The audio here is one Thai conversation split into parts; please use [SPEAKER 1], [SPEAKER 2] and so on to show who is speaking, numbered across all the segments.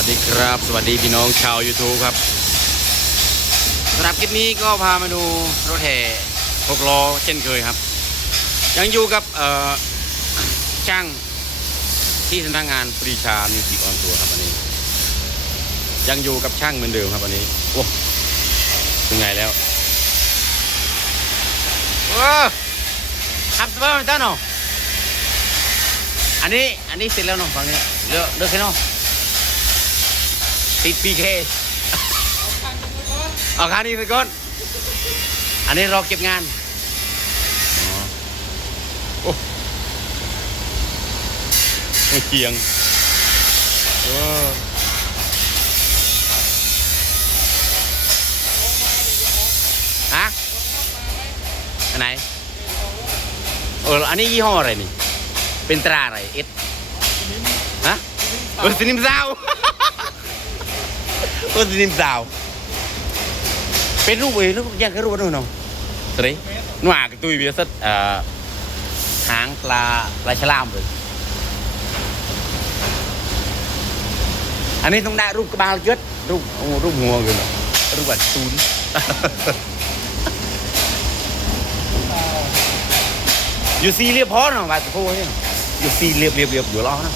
[SPEAKER 1] วัสดีครับ สวัสดีพี่น้องชาว YouTube ครับสำหรับคลิปนี้ก็พามาดูรถแห่หกล้อเช่นเคยครับ ยังอยู่กับช่างที่สำนักงานปรีชามิวสิกออนทัวครับวันนี้ ยังอยู่กับช่างเหมือนเดิมครับวันนี้โอ้ถึงไงแล้วโอ้ขับสบายไหมต้าเนาะอันนี้อันนี้เสร็จแล้วเนาะฝั่งนี้เลือกเลือกแค่เนาะ ติดปีเคเอาคานี้ไปก่อน อันนี้รอเก็บงานโอ้ไม่เคียงโอ้ฮะอันไหนเอออันนี้ยี่ห้ออะไรนี่ เป็นตราอะไรเอสฮะเออสนิมซาว โอ้สนิมซาว เป็นรูปเอ้ยรูปยังก็รูปนู่นเนาะตรีหนวากตุยเบียสัตเอ่อหางปลาปลาฉลามเลยอันนี้ต้องได้รูปกระบาลเยอะรูปโอ้รูปหัวกันะรูปแบบศูนอยู่สี่เรียบพอเนาะบาตะโพเนี่ยอยู่สี่เรียบเรียบเรียบอยู่ล้อนะ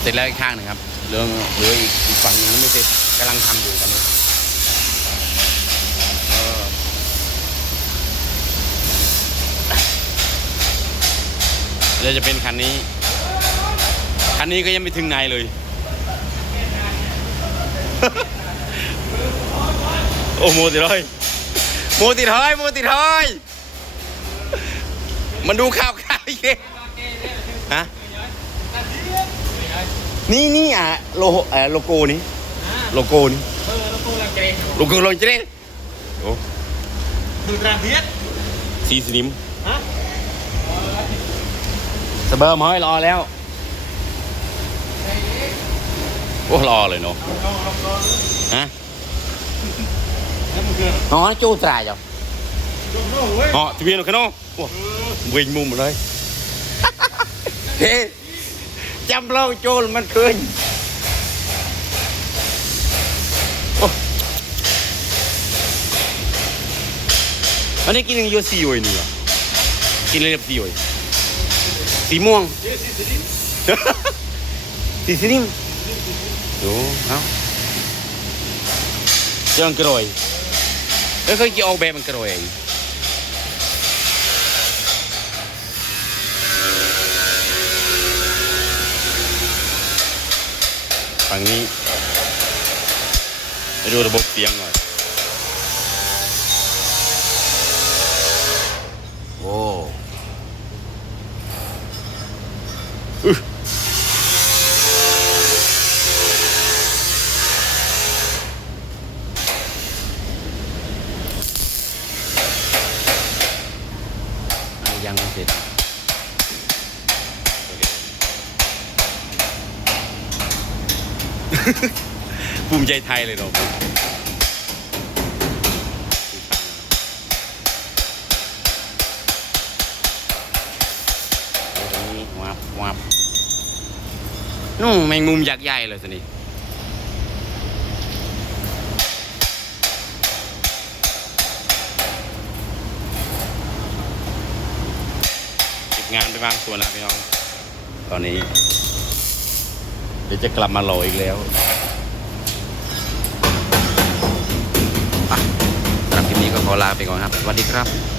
[SPEAKER 1] เสร็จแล้วอีกข้างหนึ่งครับ เรื่องเหลืออีกอีกฝั่งหนึงไม่เสร็จกำลังทำอยู่ตอนนี้เออแล้วจะเป็นคันนี้ คันนี้ก็ยังไม่ถึงไหนเลย โอ้โมติดร้อยโมติดร้อยโมติดร้อย มันดูข่าวข่าวอีกฮะ นี่นี่อะโลเอ่อโลโก้นี้โลโก้นี้
[SPEAKER 2] เออแล้วตัวเราเกรง
[SPEAKER 1] โลโก้ลงเจเรโอ้
[SPEAKER 2] ดูตราเทียด
[SPEAKER 1] สีสนิม
[SPEAKER 2] ฮะ
[SPEAKER 1] สเบอร์มอยรอแล้ว โอ้รอเลยเนาะ
[SPEAKER 2] ลองลองลอง
[SPEAKER 1] ฮะ
[SPEAKER 2] แล้วมึงเกิน
[SPEAKER 1] อ๋อจูตรายจ้ะ
[SPEAKER 2] ลองโน้เว้ย
[SPEAKER 1] อ๋อทะเบียนขนมโอ้วิ่งมุมหมดเลย เฮ้ จำเราโจรมันคืนอันนี้กินยังโยซีอยู่นี่เหรอกินเรียบซีอยู่สีม่วงสีสนิมดูเอาเจังกระโดยแล้วเคยกินออกแบบมันกระโดยเอง ฝั่งนี้ไปดูระบบเสียงหน่อยโอ้อึอันนี้ยังไม่เสร็จ ภูมิใจไทยเลยเนาะตรงนี้วับวับนู่นแมงมุมยักษ์ใหญ่เลยสินี่เก็บงานไปบางส่วนแล้วพี่น้อง ตอนนี้ เดี๋ยวจะกลับมาหลอีกแล้วสำหรับคลิปนี้ก็ขอลาไปก่อนครับสวัสดีครับ